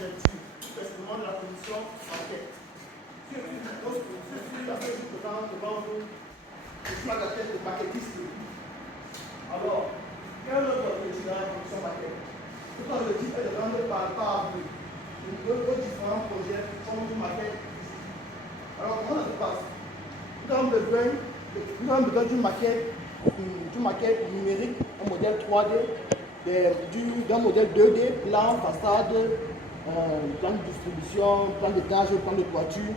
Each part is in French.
objectif, précisément de la commission enquête. Si la fait devant vous, je suis à la tête de maquettiste. Alors, quel est notre objectif dans la commission maquette? Tout l'objectif est de rendre par nos différents projets comme une maquette. Alors, comment ça se passe? Nous avons besoin d'une maquette numérique, un modèle 3D, d'un modèle 2D, plan, façade, plan de distribution, plan d'étage, plan de toiture,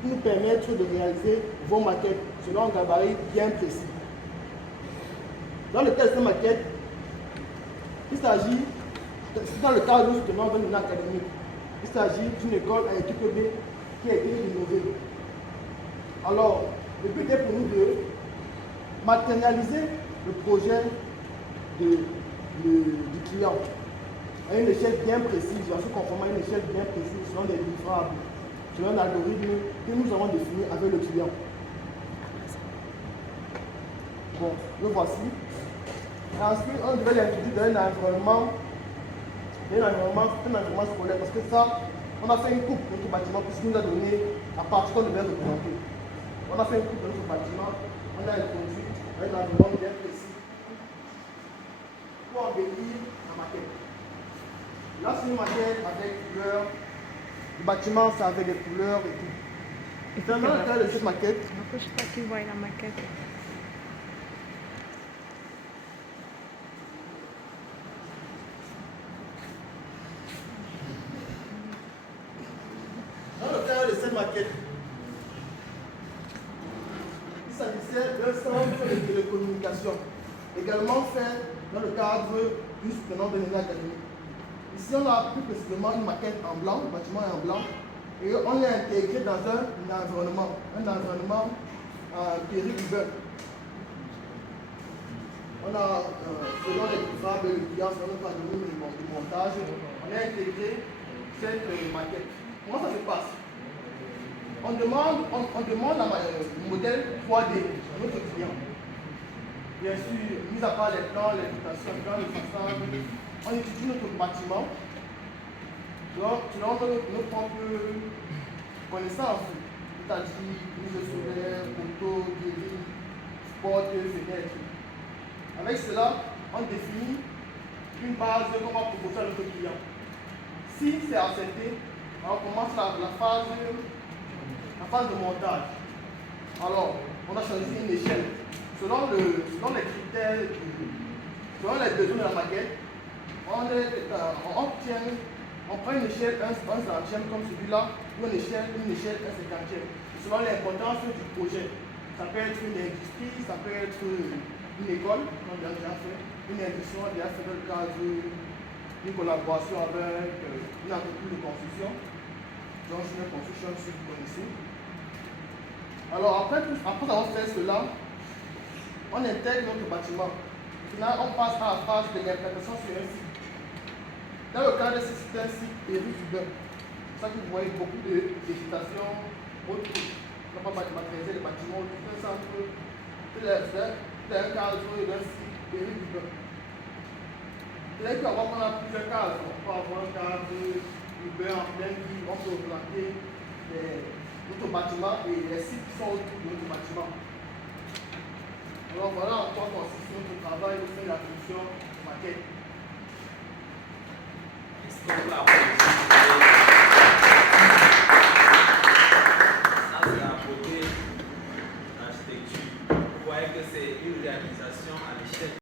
pour nous permettre de réaliser vos maquettes selon un gabarit bien précis. Dans le cas de cette maquette, il s'agit, dans le cadre où nous soutenons une académique, il s'agit d'une école à équipe B qui a été innovée. Alors, le but est pour nous de matérialiser le projet du client à une échelle bien précise, en se conformant à une échelle bien précise selon les livrables, selon un algorithme que nous avons défini avec le client. Bon, le voici. Ensuite, on devait l'introduire dans un environnement scolaire, parce que ça, on a fait une coupe de notre bâtiment puisqu'il nous a donné la partie qu'on devait représenter. On a fait une coupe de notre bâtiment, on a introduit un environnement bien précis pour embellir la maquette. Là, c'est une maquette avec couleurs. Le bâtiment, c'est avec des couleurs et tout. Dans le cas de cette maquette, je sais pas qui voit la maquette. dans le cadre de cette maquette, il s'agissait d'un centre de télécommunication, également fait dans le cadre du soutenant de l'énergie académique. Ici, on a plus précisément une maquette en blanc, le bâtiment est en blanc, et on l'a intégré dans un environnement périurbain. On a, selon les livrables, les clients, selon le patrimoine du montage, on a intégré cette maquette. Comment ça se passe? On demande le modèle 3D à notre client. Bien sûr, mis à part les plans, les dotations, les plans de façade, on étudie notre bâtiment selon nos propres connaissances, c'est-à-dire mise solaire, poteaux, grilles, portes, fenêtres. Avec cela, on définit une base qu'on va proposer à notre client. Si c'est accepté, on commence la phase de montage. Alors, on a choisi une échelle. Selon les critères, selon les besoins de la maquette, on prend une échelle 1 centième comme celui-là, ou une échelle 1 cinquantième. Selon l'importance du projet. Ça peut être une industrie, ça peut être une école, on a déjà fait, une industrie, on a déjà fait dans le cadre d'une collaboration avec une entreprise de construction, Johnson Construction, si vous connaissez. Alors après avoir fait cela, on intègre notre bâtiment. Finalement, on passe à la phase de l'interprétation sur un site. Dans le cadre de ce site, un site périurbain. C'est ça que vous voyez beaucoup de végétation, autre chose. On ne peut pas matérialiser les bâtiments, tout un centre, tout un cadre d'un site périurbain. C'est-à-dire qu'on a plusieurs cases. On peut avoir un cadre urbain en pleine ville, on peut planter notre bâtiment et les sites qui sont autour de notre bâtiment. Alors voilà en quoi consiste notre travail au sein de la commission maquette.